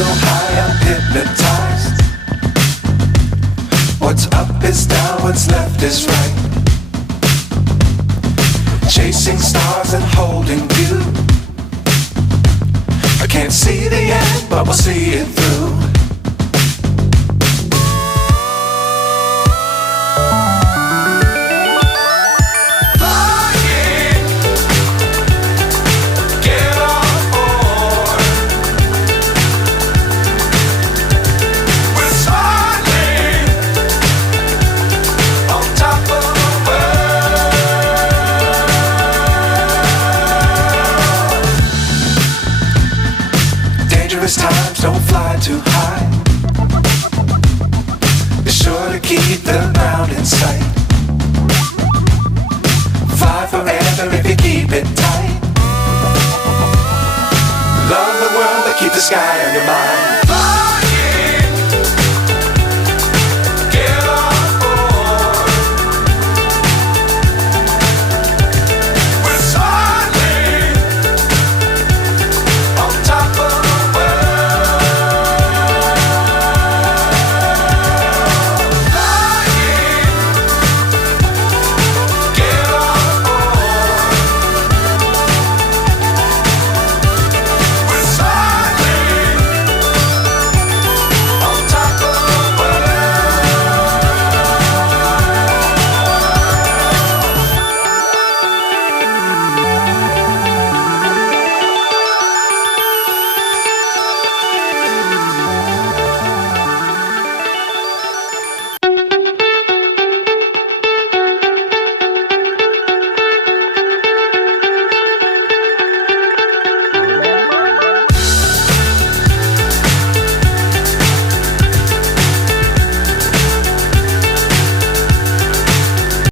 so high I'm hypnotized. What's up is down, what's left is right. Chasing stars and holding you. I can't see the end, but we'll see it through. Times don't fly too high. Be sure to keep the ground in sight. Fly forever if you keep it tight. Love the world but keep the sky on your mind. Fly.